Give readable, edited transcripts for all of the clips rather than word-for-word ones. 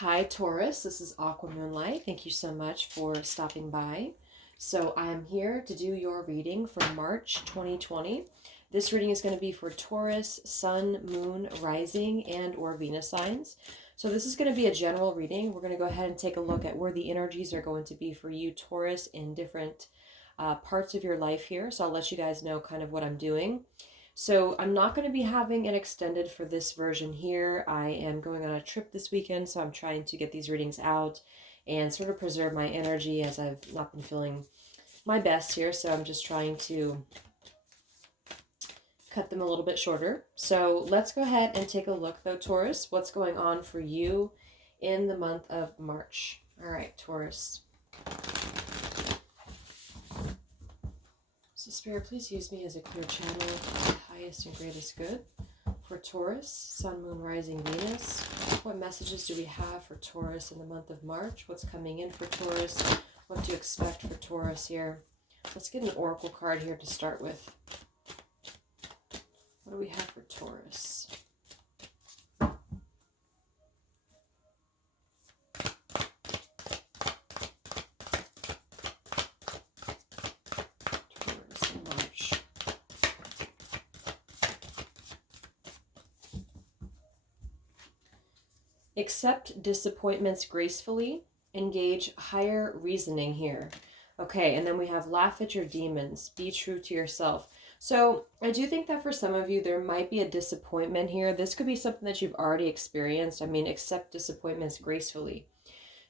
Hi, Taurus. This is Aqua Moonlight. Thank you so much for stopping by. So, I am here to do your reading for March 2020. This reading is going to be for Taurus, Sun, Moon, Rising, and or Venus signs. So, this is going to be a general reading. We're going to go ahead and take a look at where the energies are going to be for you, Taurus, in different parts of your life here. So, I'll let you guys know kind of what I'm doing. So I'm not going to be having an extended for this version here. I am going on a trip this weekend, so I'm trying to get these readings out and sort of preserve my energy as I've not been feeling my best here. So I'm just trying to cut them a little bit shorter. So let's go ahead and take a look though, Taurus, what's going on for you in the month of March. All right, Taurus. So Spirit, please use me as a clear channel for the highest and greatest good for Taurus, Sun, Moon, Rising, Venus. What messages do we have for Taurus in the month of March? What's coming in for Taurus? What to expect for Taurus here? Let's get an oracle card here to start with. What do we have for Taurus? Accept disappointments gracefully. Engage higher reasoning here. Okay, and then we have laugh at your demons. Be true to yourself. So I do think that for some of you, there might be a disappointment here. This could be something that you've already experienced. I mean, accept disappointments gracefully.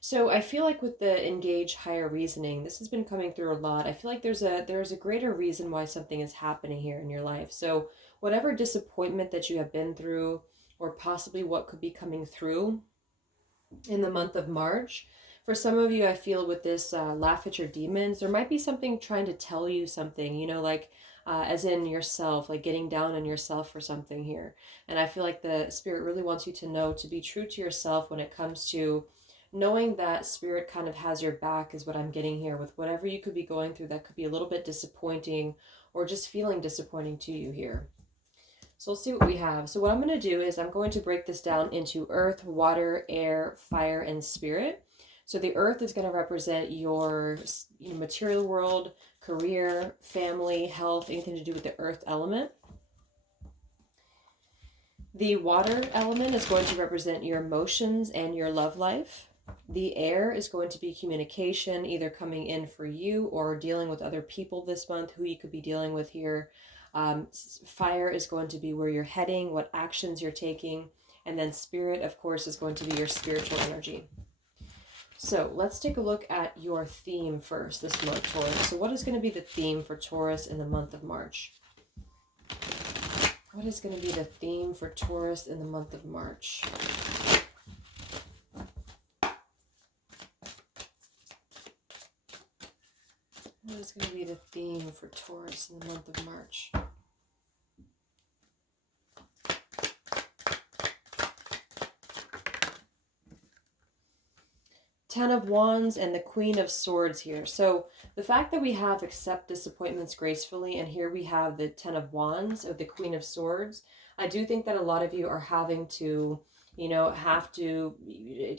So I feel like with the engage higher reasoning, this has been coming through a lot. I feel like there's a greater reason why something is happening here in your life. So whatever disappointment that you have been through, or possibly what could be coming through in the month of March. For some of you, I feel with this laugh at your demons, there might be something trying to tell you something, you know, like as in yourself, like getting down on yourself for something here. And I feel like the Spirit really wants you to know to be true to yourself when it comes to knowing that Spirit kind of has your back is what I'm getting here with whatever you could be going through that could be a little bit disappointing or just feeling disappointing to you here. So let's see what we have. So what I'm going to do is I'm going to break this down into earth, water, air, fire, and spirit. So the earth is going to represent your material world, career, family, health, anything to do with the earth element. The water element is going to represent your emotions and your love life. The air is going to be communication, either coming in for you or dealing with other people this month, who you could be dealing with here. Fire is going to be where you're heading, what actions you're taking, and then spirit, of course, is going to be your spiritual energy. So let's take a look at your theme first this month, Taurus. So what is going to be the theme for Taurus in the month of March? What is going to be the theme for Taurus in the month of March? What is going to be the theme for Taurus in the month of March? Ten of Wands and the Queen of Swords here. So the fact that we have accept disappointments gracefully, and here we have the Ten of Wands or the Queen of Swords, I do think that a lot of you are having to, have to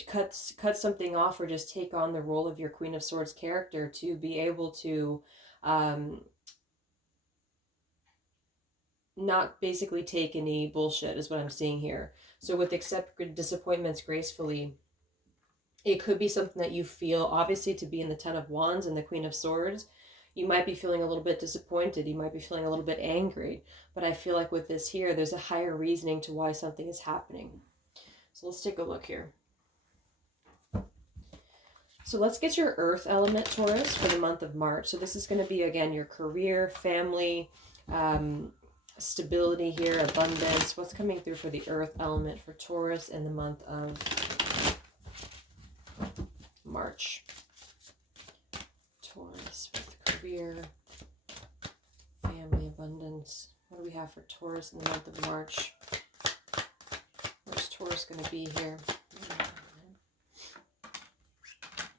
cut something off or just take on the role of your Queen of Swords character to be able to not basically take any bullshit is what I'm seeing here. So with accept disappointments gracefully, it could be something that you feel, obviously, to be in the Ten of Wands and the Queen of Swords. You might be feeling a little bit disappointed. You might be feeling a little bit angry. But I feel like with this here, there's a higher reasoning to why something is happening. So let's take a look here. So let's get your earth element, Taurus, for the month of March. So this is going to be, again, your career, family, stability here, abundance. What's coming through for the earth element for Taurus in the month of March? Taurus with career, family, abundance. What do we have for Taurus in the month of March? Where's Taurus going to be here?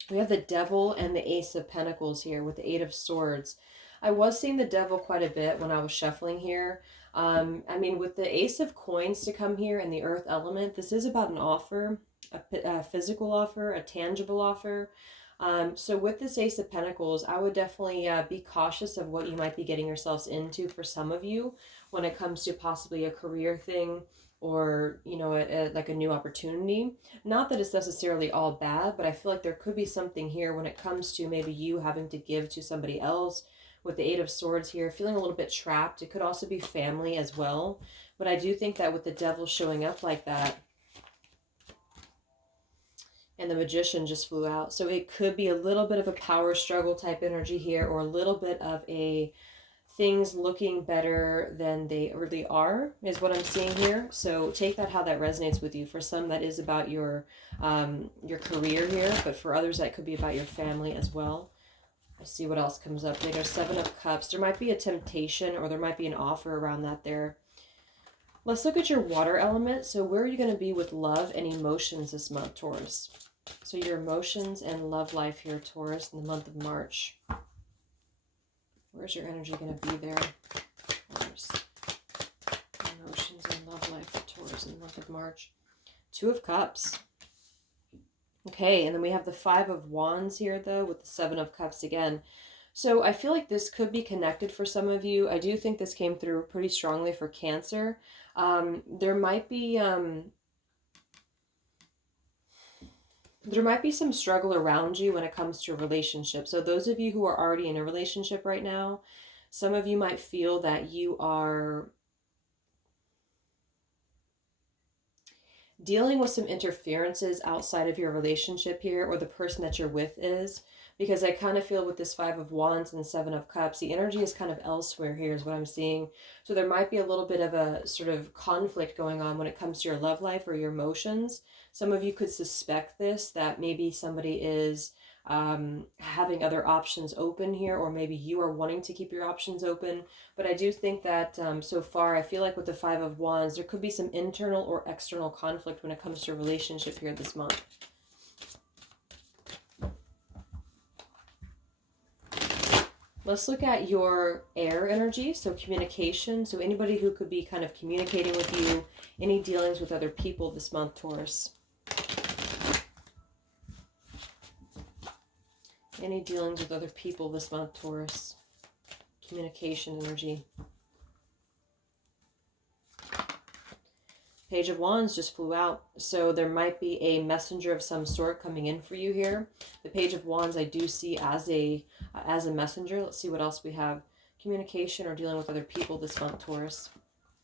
We have the Devil and the Ace of Pentacles here with the Eight of Swords. I was seeing the Devil quite a bit when I was shuffling here. I mean, with the Ace of Coins to come here and the Earth element, this is about an offer. a physical offer, a tangible offer. So with this Ace of Pentacles, I would definitely be cautious of what you might be getting yourselves into for some of you when it comes to possibly a career thing or, you know, like a new opportunity. Not that it's necessarily all bad, but I feel like there could be something here when it comes to maybe you having to give to somebody else. With the Eight of Swords here, feeling a little bit trapped. It could also be family as well. But I do think that with the Devil showing up like that, and the Magician just flew out. So it could be a little bit of a power struggle type energy here, or a little bit of a things looking better than they really are, is what I'm seeing here. So take that how that resonates with you. For some, that is about your career here, but for others, that could be about your family as well. I see what else comes up. There's Seven of Cups. There might be a temptation, or there might be an offer around that there. Let's look at your water element. So where are you going to be with love and emotions this month, Taurus? So your emotions and love life here, Taurus, in the month of March. Where's your energy going to be there, Taurus? Emotions and love life for Taurus in the month of March. Two of Cups. Okay, and then we have the Five of Wands here, though, with the Seven of Cups again. So I feel like this could be connected for some of you. I do think this came through pretty strongly for Cancer. There might be some struggle around you when it comes to a relationship. So those of you who are already in a relationship right now, some of you might feel that you are dealing with some interferences outside of your relationship here, or the person that you're with is, because I kind of feel with this Five of Wands and Seven of Cups, the energy is kind of elsewhere here is what I'm seeing. So there might be a little bit of a sort of conflict going on when it comes to your love life or your emotions. Some of you could suspect this, that maybe somebody is having other options open here, or maybe you are wanting to keep your options open. But I do think that so far, I feel like with the Five of Wands, there could be some internal or external conflict when it comes to a relationship here this month. Let's look at your air energy, so communication. So anybody who could be kind of communicating with you, any dealings with other people this month, Taurus. Any dealings with other people this month, Taurus. Communication energy. Page of Wands just flew out. So there might be a messenger of some sort coming in for you here. The Page of Wands I do see as a messenger. Let's see what else we have. Communication or dealing with other people this month, Taurus.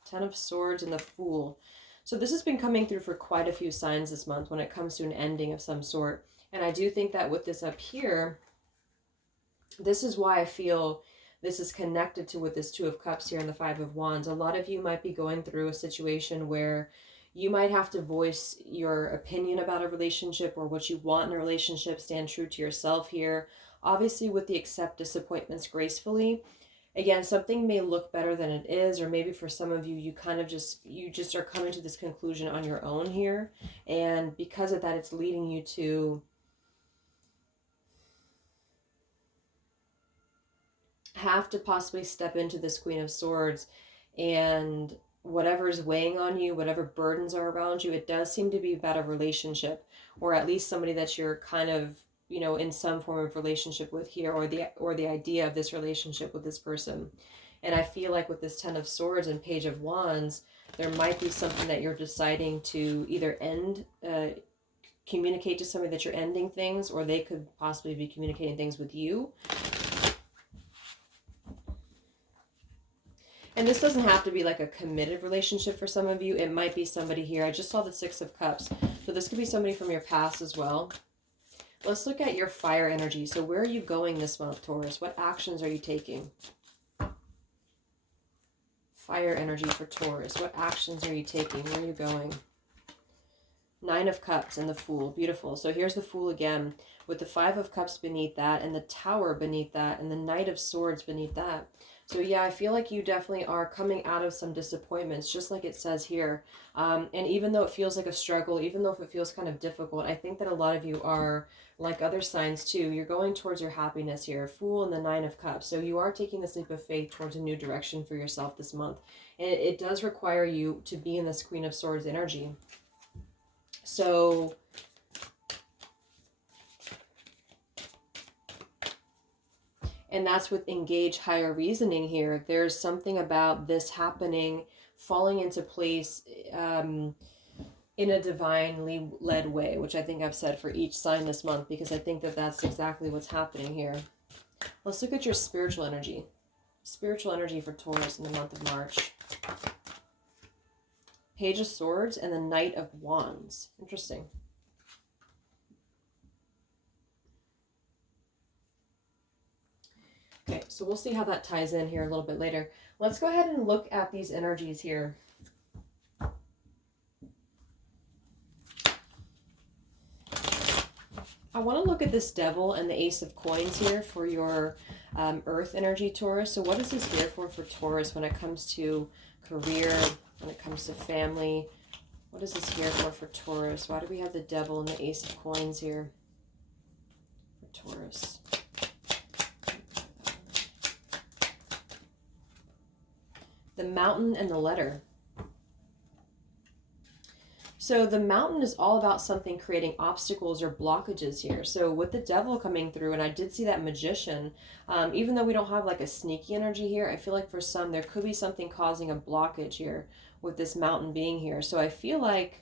Ten of Swords and the Fool. So this has been coming through for quite a few signs this month when it comes to an ending of some sort. And I do think that with this up here, this is why I feel this is connected to with this Two of Cups here and the Five of Wands. A lot of you might be going through a situation where you might have to voice your opinion about a relationship or what you want in a relationship, stand true to yourself here. Obviously with the accept disappointments gracefully. Again, something may look better than it is, or maybe for some of you, you just are coming to this conclusion on your own here. And because of that, it's leading you to have to possibly step into this Queen of Swords, and whatever is weighing on you, whatever burdens are around you, it does seem to be about a relationship, or at least somebody that you're kind of, you know, in some form of relationship with here, or the idea of this relationship with this person. And I feel like with this Ten of Swords and Page of Wands, there might be something that you're deciding to either end, communicate to somebody that you're ending things, or they could possibly be communicating things with you. And this doesn't have to be like a committed relationship for some of you. It might be somebody here. I just saw the Six of Cups. So this could be somebody from your past as well. Let's look at your fire energy. So where are you going this month, Taurus? What actions are you taking? Fire energy for Taurus. What actions are you taking? Where are you going? Nine of Cups and the Fool. Beautiful. So here's the Fool again, with the Five of Cups beneath that, and the Tower beneath that, and the Knight of Swords beneath that. So yeah, I feel like you definitely are coming out of some disappointments, just like it says here. And even though it feels like a struggle, even though if it feels kind of difficult, I think that a lot of you are, like other signs too, you're going towards your happiness here. Fool and the Nine of Cups. So you are taking this leap of faith towards a new direction for yourself this month. And it does require you to be in this Queen of Swords energy. So And that's with engage higher reasoning here. There's something about this happening, falling into place in a divinely led way, which I think I've said for each sign this month, because I think that that's exactly what's happening here. Let's look at your spiritual energy. Spiritual energy for Taurus in the month of March. Page of Swords and the Knight of Wands. Interesting. Okay, so we'll see how that ties in here a little bit later. Let's go ahead and look at these energies here. I want to look at this Devil and the Ace of Coins here for your Earth energy, Taurus. So what is this here for Taurus when it comes to career, when it comes to family? What is this here for Taurus? Why do we have the Devil and the Ace of Coins here for Taurus? The Mountain and the Letter. So the Mountain is all about something creating obstacles or blockages here. So with the Devil coming through, and I did see that Magician, even though we don't have like a sneaky energy here, I feel like for some there could be something causing a blockage here with this Mountain being here. So I feel like,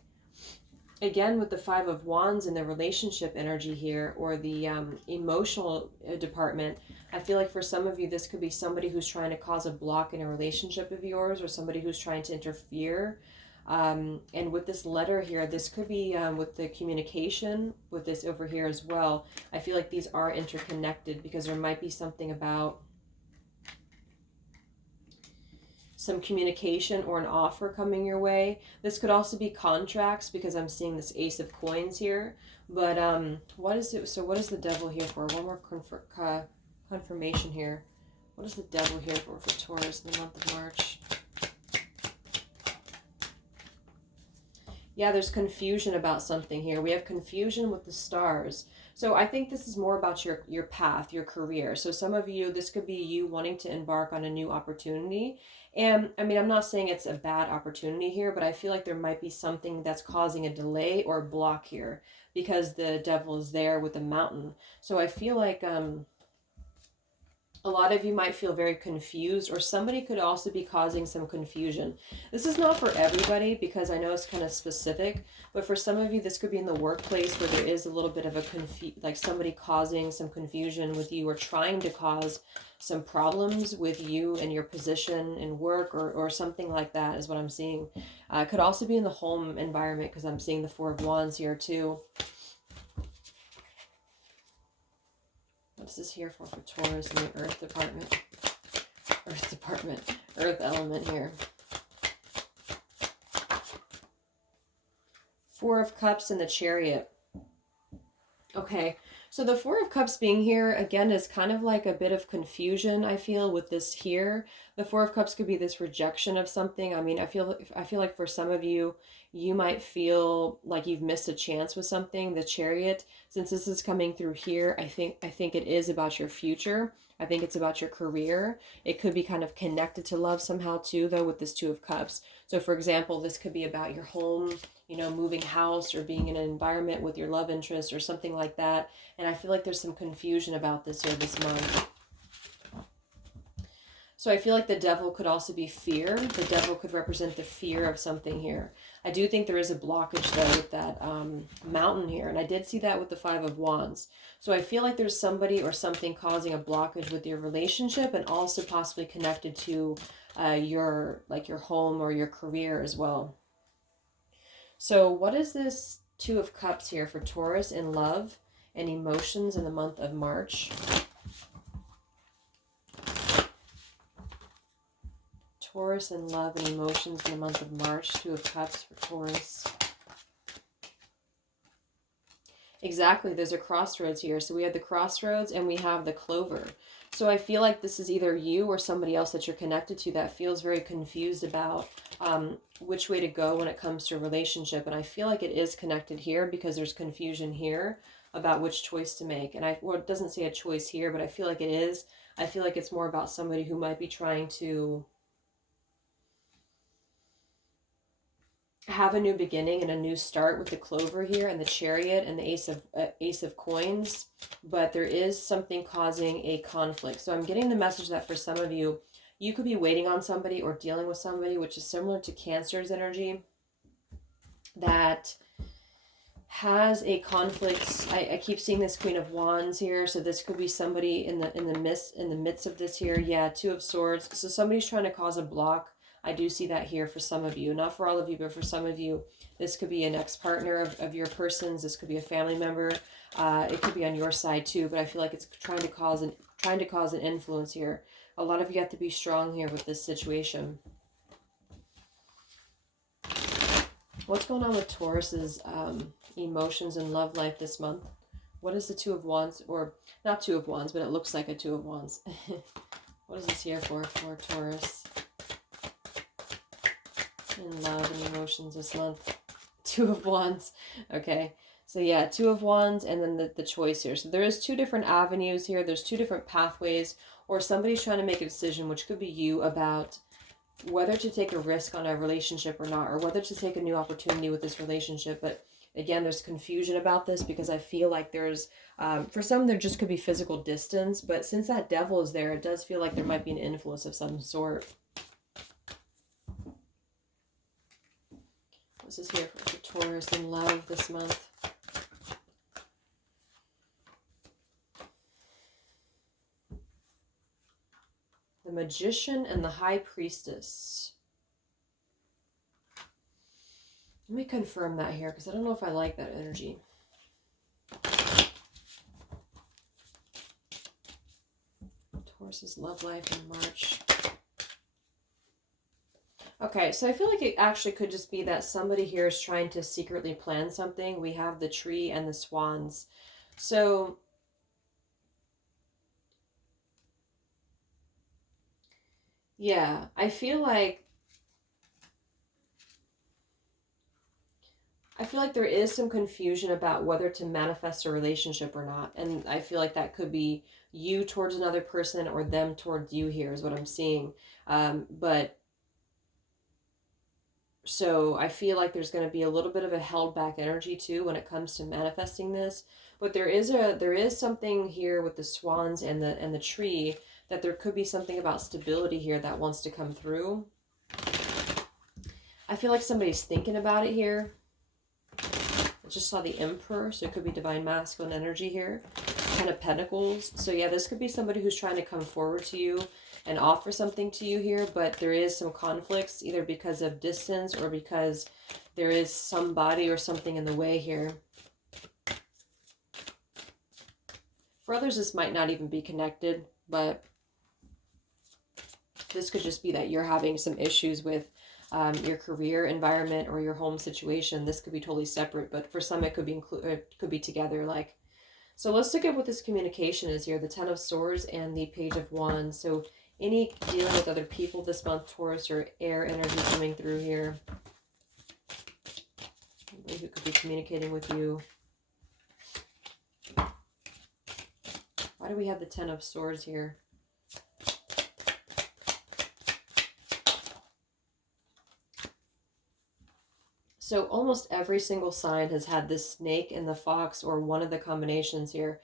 again, with the Five of Wands and the relationship energy here, or the emotional department, I feel like for some of you this could be somebody who's trying to cause a block in a relationship of yours, or somebody who's trying to interfere. And with this letter here, this could be with the communication with this over here as well. I feel like these are interconnected, because there might be something about some communication or an offer coming your way. This could also be contracts, because I'm seeing this Ace of Coins here. But what is it? So what is the Devil here for? One more confirmation here. What is the Devil here for Taurus in the month of March? Yeah, there's confusion about something here. We have confusion with the stars. So I think this is more about your path, your career. So some of you, this could be you wanting to embark on a new opportunity. And I mean, I'm not saying it's a bad opportunity here, but I feel like there might be something that's causing a delay or a block here, because the Devil is there with the Mountain. So I feel like a lot of you might feel very confused, or somebody could also be causing some confusion. This is not for everybody, because I know it's kind of specific, but for some of you, this could be in the workplace where there is a little bit of a like somebody causing some confusion with you, or trying to cause some problems with you and your position in work, or something like that is what I'm seeing. It could also be in the home environment, because I'm seeing the Four of Wands here too. What's this here for Taurus in the Earth department? Earth element here. Four of Cups and the Chariot. Okay, so the Four of Cups being here, again, is kind of like a bit of confusion, I feel, with this here. The Four of Cups could be this rejection of something. I mean, I feel like for some of you, you might feel like you've missed a chance with something. The Chariot, since this is coming through here, I think it is about your future. I think it's about your career. It could be kind of connected to love somehow too, though, with this Two of Cups. So for example, this could be about your home, you know, moving house, or being in an environment with your love interest, or something like that. And I feel like there's some confusion about this here this month. So I feel like the Devil could also be fear. The Devil could represent the fear of something here. I do think there is a blockage, though, with that Mountain here. And I did see that with the Five of Wands. So I feel like there's somebody or something causing a blockage with your relationship, and also possibly connected to your home or your career as well. So what is this Two of Cups here for Taurus in love and emotions in the month of March? Taurus in love and emotions in the month of March. Two of Cups for Taurus. Exactly, there's a crossroads here. So we have the crossroads and we have the clover. So I feel like this is either you or somebody else that you're connected to that feels very confused about which way to go when it comes to a relationship. And I feel like it is connected here, because there's confusion here about which choice to make. And well, it doesn't say a choice here, but I feel like it is. I feel like it's more about somebody who might be trying to have a new beginning and a new start with the clover here and the chariot and the ace of coins, but there is something causing a conflict. So I'm getting the message that for some of you, you could be waiting on somebody or dealing with somebody, which is similar to Cancer's energy, that has a conflict. I keep seeing this Queen of Wands here, so this could be somebody in the midst of this here. Yeah, Two of Swords. So somebody's trying to cause a block. I do see that here for some of you, not for all of you, but for some of you, this could be an ex-partner of your person's. This could be a family member. It could be on your side too, but I feel like it's trying to cause an influence here. A lot of you have to be strong here with this situation. What's going on with Taurus's emotions and love life this month? What is the Two of Wands? Or not Two of Wands, but it looks like a Two of Wands. What is this here for Taurus? In love and emotions this month. Two of Wands. Okay. So yeah, Two of Wands and then the choice here. So there is two different avenues here. There's two different pathways, or somebody's trying to make a decision, which could be you, about whether to take a risk on a relationship or not, or whether to take a new opportunity with this relationship. But again, there's confusion about this because I feel like there's, for some, there just could be physical distance. But since that devil is there, it does feel like there might be an influence of some sort. This is here for Taurus in love this month. The Magician and the High Priestess. Let me confirm that here because I don't know if I like that energy. Taurus's love life in March. Okay, so I feel like it actually could just be that somebody here is trying to secretly plan something. We have the tree and the swans. So yeah, I feel like there is some confusion about whether to manifest a relationship or not. And I feel like that could be you towards another person or them towards you here is what I'm seeing. But so I feel like there's going to be a little bit of a held back energy too when it comes to manifesting this. But there is something here with the swans and the tree, that there could be something about stability here that wants to come through. I feel like somebody's thinking about it here. I just saw the Emperor, so it could be divine masculine energy here. 10 of Pentacles. So yeah, this could be somebody who's trying to come forward to you and offer something to you here, but there is some conflicts, either because of distance or because there is somebody or something in the way here. For others, this might not even be connected, but this could just be that you're having some issues with your career environment or your home situation. This could be totally separate, but for some it could be together. Like, so let's look at what this communication is here. The 10 of Swords and the Page of Wands. So any dealing with other people this month, Taurus, or air energy coming through here. Somebody who could be communicating with you. Why do we have the 10 of Swords here? So almost every single sign has had this snake and the fox, or one of the combinations here.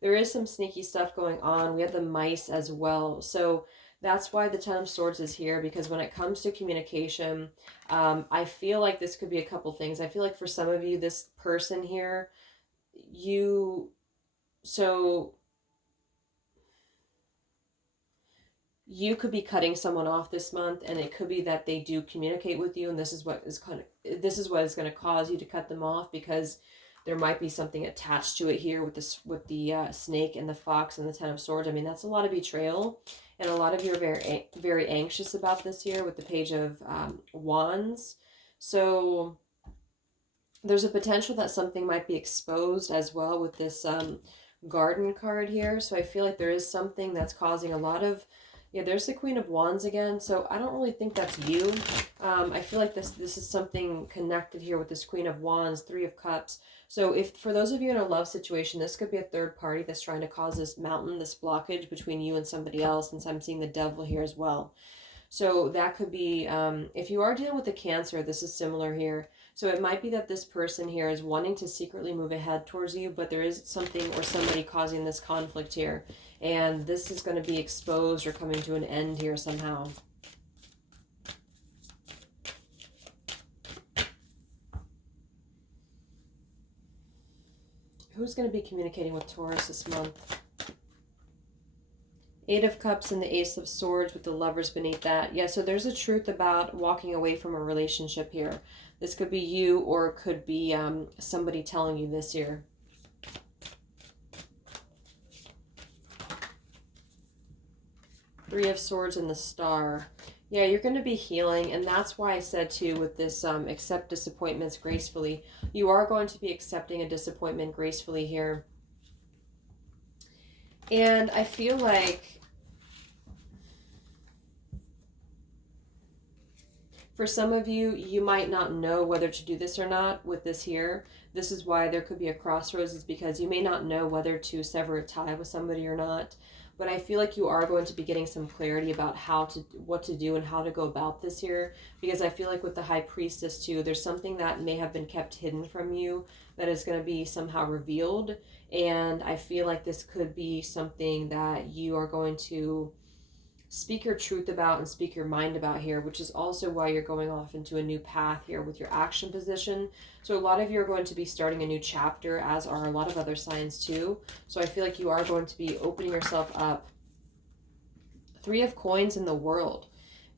There is some sneaky stuff going on. We have the mice as well. So that's why the 10 of Swords is here, because when it comes to communication, I feel like this could be a couple things. I feel like for some of you, this person here, you could be cutting someone off this month, and it could be that they do communicate with you, and this is what is going to cause you to cut them off, because there might be something attached to it here with the snake and the fox and the 10 of Swords. I mean, that's a lot of betrayal, and a lot of you are very, very anxious about this here with the Page of Wands. So there's a potential that something might be exposed as well with this garden card here. So I feel like there is something that's causing a lot of, yeah, there's the Queen of Wands again. So I don't really think that's you. I feel like this is something connected here with this Queen of Wands, 3 of Cups. So if for those of you in a love situation, this could be a third party that's trying to cause this mountain, this blockage between you and somebody else. And so I'm seeing the devil here as well. So that could be, if you are dealing with a Cancer, this is similar here. So it might be that this person here is wanting to secretly move ahead towards you, but there is something or somebody causing this conflict here. And this is going to be exposed or coming to an end here somehow. Who's going to be communicating with Taurus this month? Eight of Cups and the Ace of Swords with the Lovers beneath that. Yeah, so there's a truth about walking away from a relationship here. This could be you, or it could be somebody telling you this here. Three of Swords and the Star. Yeah, you're going to be healing, and that's why I said too with this accept disappointments gracefully. You are going to be accepting a disappointment gracefully here. And I feel like for some of you, you might not know whether to do this or not with this here. This is why there could be a crossroads, is because you may not know whether to sever a tie with somebody or not. But I feel like you are going to be getting some clarity about what to do and how to go about this here. Because I feel like with the High Priestess too, there's something that may have been kept hidden from you that is going to be somehow revealed. And I feel like this could be something that you are going to speak your truth about and speak your mind about here, which is also why you're going off into a new path here with your action position. So a lot of you are going to be starting a new chapter, as are a lot of other signs too. So I feel like you are going to be opening yourself up. Three of Coins in the World.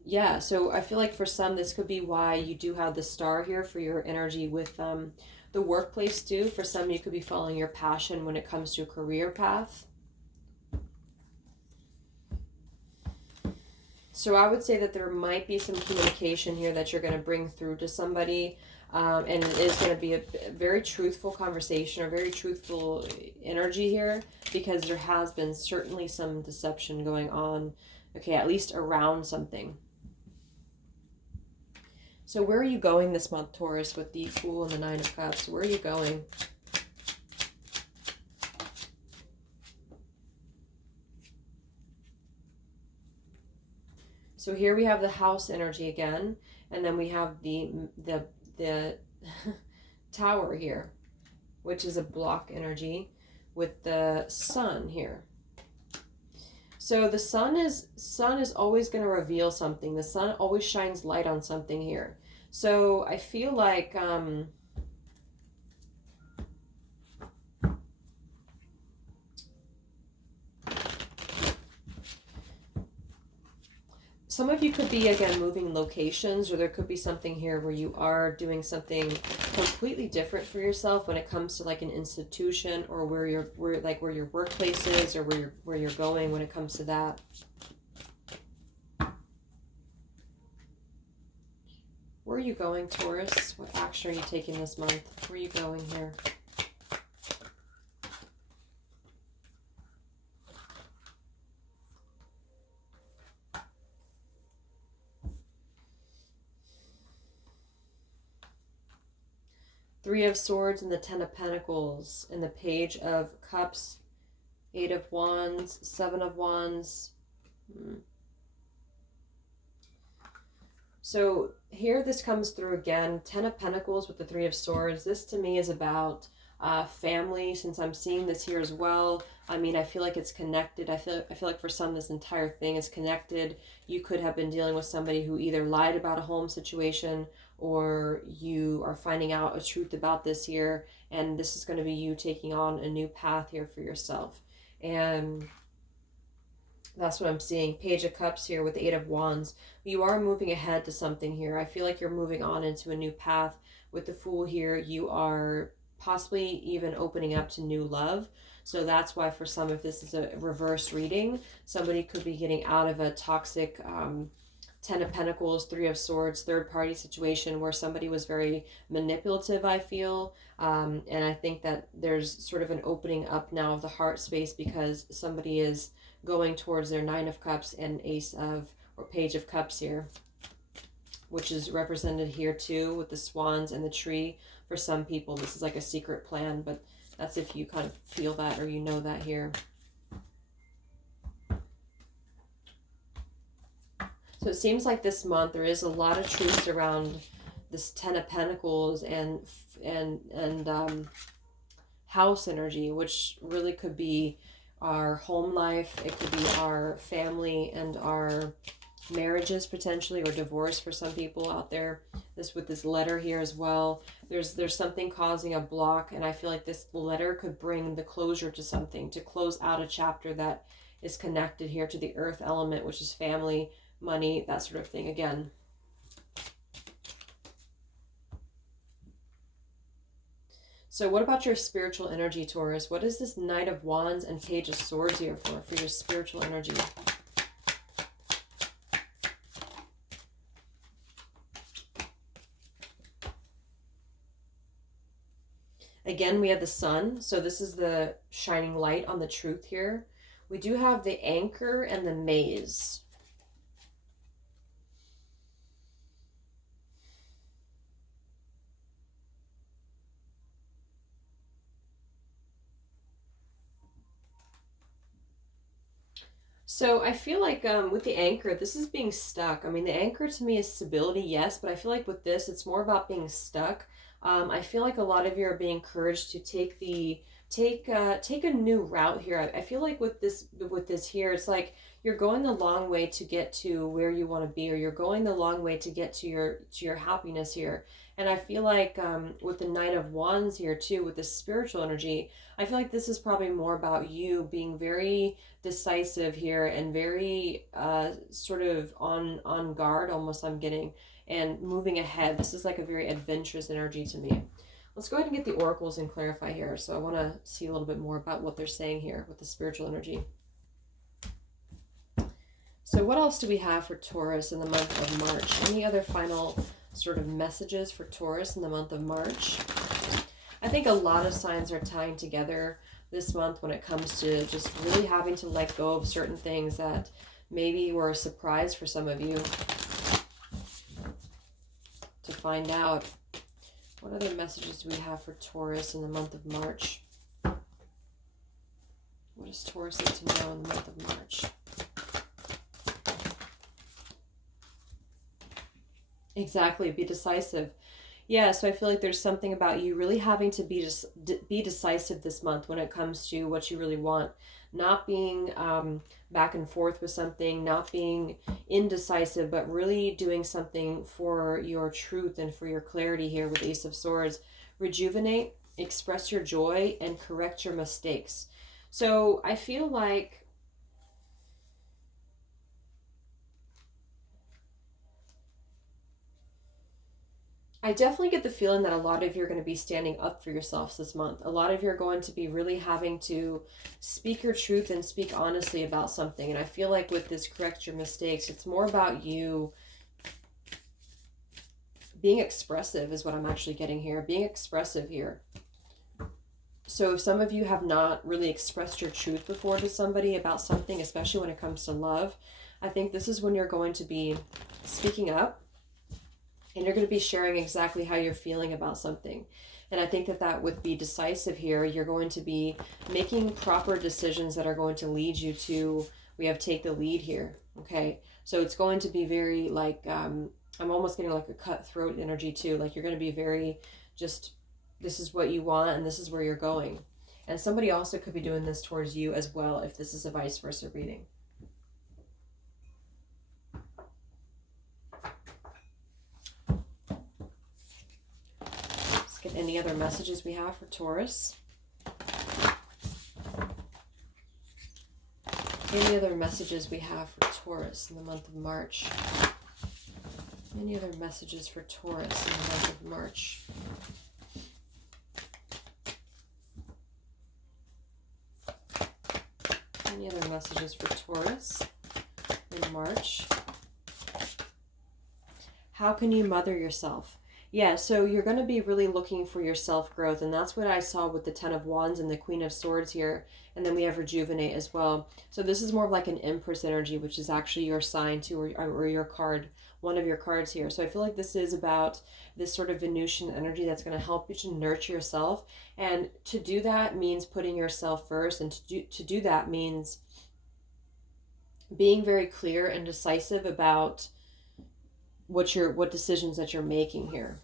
Yeah, so I feel like for some, this could be why you do have the Star here for your energy with the workplace too. For some, you could be following your passion when it comes to a career path. So I would say that there might be some communication here that you're going to bring through to somebody. And it is going to be a very truthful conversation or very truthful energy here, because there has been certainly some deception going on. Okay, at least around something. So where are you going this month, Taurus, with the Fool and the Nine of Cups? Where are you going? So here we have the House energy again, and then we have the Tower here, which is a block energy with the Sun here. So the sun is always going to reveal something. The sun always shines light on something here. So I feel like some of you could be, again, moving locations, or there could be something here where you are doing something completely different for yourself when it comes to like an institution, or where your workplace is, or where you're going when it comes to that. Where are you going, Taurus? What action are you taking this month? Where are you going here? Three of Swords and the Ten of Pentacles and the Page of Cups, Eight of Wands, Seven of Wands. So here this comes through again, Ten of Pentacles with the Three of Swords. This to me is about family, since I'm seeing this here as well. I mean, I feel like it's connected. I feel like for some this entire thing is connected. You could have been dealing with somebody who either lied about a home situation, or you are finding out a truth about this here, and this is going to be you taking on a new path here for yourself. And that's what I'm seeing. Page of Cups here with the Eight of Wands. You are moving ahead to something here. I feel like you're moving on into a new path. With the Fool here, you are possibly even opening up to new love. So that's why for some, if this is a reverse reading, somebody could be getting out of a toxic Ten of Pentacles, Three of Swords, third party situation where somebody was very manipulative, I feel. And I think that there's sort of an opening up now of the heart space, because somebody is going towards their Nine of Cups and Ace of, or Page of Cups here, which is represented here too with the swans and the tree. For some people, this is like a secret plan, but that's if you kind of feel that or you know that here. So it seems like this month there is a lot of truths around this Ten of Pentacles and house energy, which really could be our home life. It could be our family and our marriages potentially, or divorce for some people out there. This with this letter here as well. There's something causing a block, and I feel like this letter could bring the closure to something, to close out a chapter that is connected here to the earth element, which is family, money, that sort of thing again. So what about your spiritual energy, Taurus? What is this Knight of Wands and Page of Swords here for your spiritual energy? Again, we have the sun. So this is the shining light on the truth here. We do have the Anchor and the Maze. So I feel like with the Anchor, this is being stuck. I mean, the Anchor to me is stability, yes, but I feel like with this, it's more about being stuck. I feel like a lot of you are being encouraged to take a new route here. I feel like with this here, it's like you're going the long way to get to where you want to be, or you're going the long way to get to your happiness here. And I feel like with the Knight of Wands here too, with this spiritual energy, I feel like this is probably more about you being very decisive here and very sort of on guard almost, I'm getting, and moving ahead. This is like a very adventurous energy to me. Let's go ahead and get the oracles and clarify here. So I want to see a little bit more about what they're saying here with the spiritual energy. So what else do we have for Taurus in the month of March? Any other final sort of messages for Taurus in the month of March? I think a lot of signs are tying together this month when it comes to just really having to let go of certain things that maybe were a surprise for some of you. To find out, what other messages do we have for Taurus in the month of March? What does Taurus need to know in the month of March? Exactly, be decisive. Yeah, so I feel like there's something about you really having to be decisive this month when it comes to what you really want. Not being back and forth with something, not being indecisive, but really doing something for your truth and for your clarity here with Ace of Swords. Rejuvenate, express your joy, and correct your mistakes. So I feel like I definitely get the feeling that a lot of you are going to be standing up for yourselves this month. A lot of you are going to be really having to speak your truth and speak honestly about something. And I feel like with this correct your mistakes, it's more about you being expressive is what I'm actually getting here. Being expressive here. So if some of you have not really expressed your truth before to somebody about something, especially when it comes to love, I think this is when you're going to be speaking up. And you're going to be sharing exactly how you're feeling about something. And I think that would be decisive here. You're going to be making proper decisions that are going to lead you to, we have take the lead here. Okay. So it's going to be very like, I'm almost getting like a cutthroat energy too. Like you're going to be very just, this is what you want and this is where you're going. And somebody also could be doing this towards you as well if this is a vice versa reading. Any other messages we have for Taurus? Any other messages we have for Taurus in the month of March? Any other messages for Taurus in the month of March? Any other messages for Taurus in March? How can you mother yourself? Yeah, so you're going to be really looking for your self-growth, and that's what I saw with the Ten of Wands and the Queen of Swords here, and then we have Rejuvenate as well. So this is more of like an Empress energy, which is actually your sign too, or your card, one of your cards here. So I feel like this is about this sort of Venusian energy that's going to help you to nurture yourself, and to do that means putting yourself first, and to do that means being very clear and decisive about what decisions that you're making here.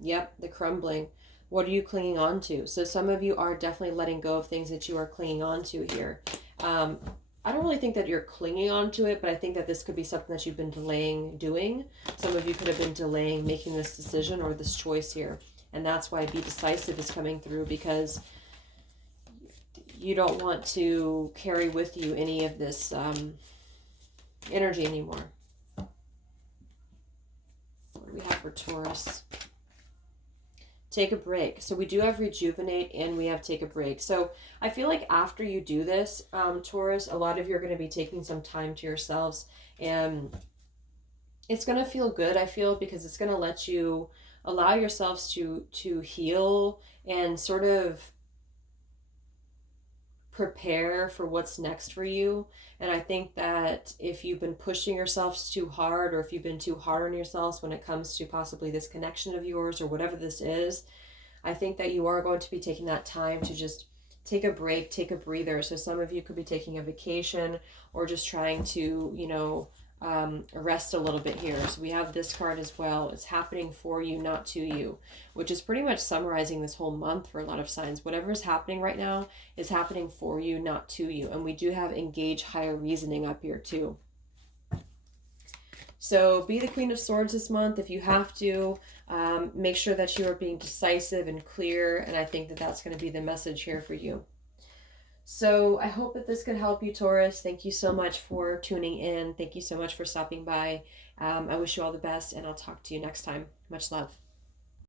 Yep, the crumbling. What are you clinging on to? So some of you are definitely letting go of things that you are clinging on to here. Um, I don't really think that you're clinging on to it, but I think that this could be something that you've been delaying doing. Some of you could have been delaying making this decision or this choice here. And that's why be decisive is coming through, because you don't want to carry with you any of this energy anymore. What do we have for Taurus? Take a break. So we do have rejuvenate and we have take a break. So I feel like after you do this, Taurus, a lot of you are going to be taking some time to yourselves, and it's going to feel good, I feel, because it's going to let you allow yourselves to heal and sort of prepare for what's next for you. And I think that if you've been pushing yourselves too hard, or if you've been too hard on yourselves when it comes to possibly this connection of yours or whatever this is, I think that you are going to be taking that time to just take a break, take a breather. So some of you could be taking a vacation or just trying to, rest a little bit here. So we have this card as well. It's happening for you, not to you, which is pretty much summarizing this whole month for a lot of signs. Whatever is happening right now is happening for you, not to you. And we do have engage higher reasoning up here too. So be the Queen of Swords this month if you have to. Make sure that you are being decisive and clear. And I think that that's going to be the message here for you. So I hope that this could help you, Taurus. Thank you so much for tuning in. Thank you so much for stopping by. I wish you all the best, and I'll talk to you next time. Much love.